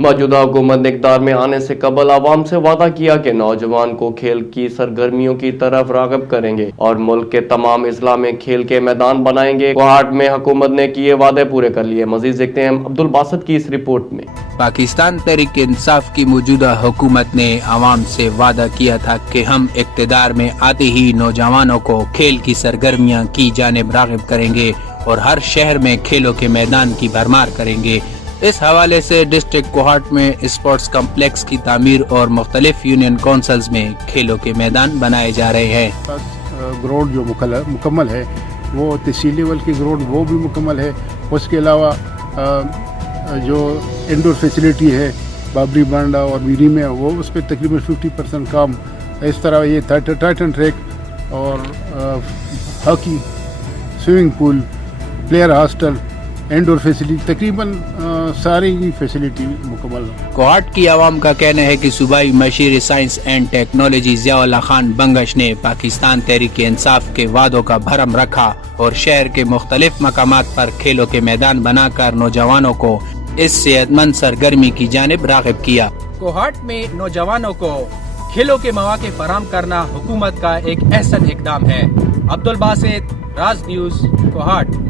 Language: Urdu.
موجودہ حکومت نے اقتدار میں آنے سے قبل عوام سے وعدہ کیا کہ نوجوان کو کھیل کی سرگرمیوں کی طرف راغب کریں گے اور ملک کے تمام اضلاع میں کھیل کے میدان بنائیں گے۔ کوہاٹ میں حکومت نے کیے وعدے پورے کر لیے۔ مزید دیکھتے ہیں عبدالباسط کی اس رپورٹ میں۔ پاکستان تحریک انصاف کی موجودہ حکومت نے عوام سے وعدہ کیا تھا کہ ہم اقتدار میں آتے ہی نوجوانوں کو کھیل کی سرگرمیاں کی جانب راغب کریں گے اور ہر شہر میں کھیلوں کے میدان کی بھرمار کریں گے۔ اس حوالے سے ڈسٹرکٹ کوہاٹ میں اسپورٹس کمپلیکس کی تعمیر اور مختلف یونین کونسلز میں کھیلوں کے میدان بنائے جا رہے ہیں۔ گراؤنڈ جو مکمل ہے وہ تحصیل لیول کی گراؤنڈ وہ بھی مکمل ہے۔ اس کے علاوہ جو انڈور فیسلٹی ہے بابری بانڈا اور میری میں وہ اس پہ تقریباً 50% کام۔ اس طرح یہ ٹائٹن ٹریک اور hockey, swimming pool, player hostel, indoor facility, تقریباً ساری فیسلٹی مکمل ہے۔ کوہاٹ کی عوام کا کہنا ہے کہ صوبائی مشیر سائنس اینڈ ٹیکنالوجی ضیاء اللہ خان بنگش نے پاکستان تحریک انصاف کے وعدوں کا بھرم رکھا اور شہر کے مختلف مقامات پر کھیلوں کے میدان بنا کر نوجوانوں کو اس صحت مند سرگرمی کی جانب راغب کیا۔ کوہاٹ میں نوجوانوں کو کھیلوں کے مواقع فراہم کرنا حکومت کا ایک احسن اقدام ہے۔ عبدالباسط، راز نیوز، کوہاٹ۔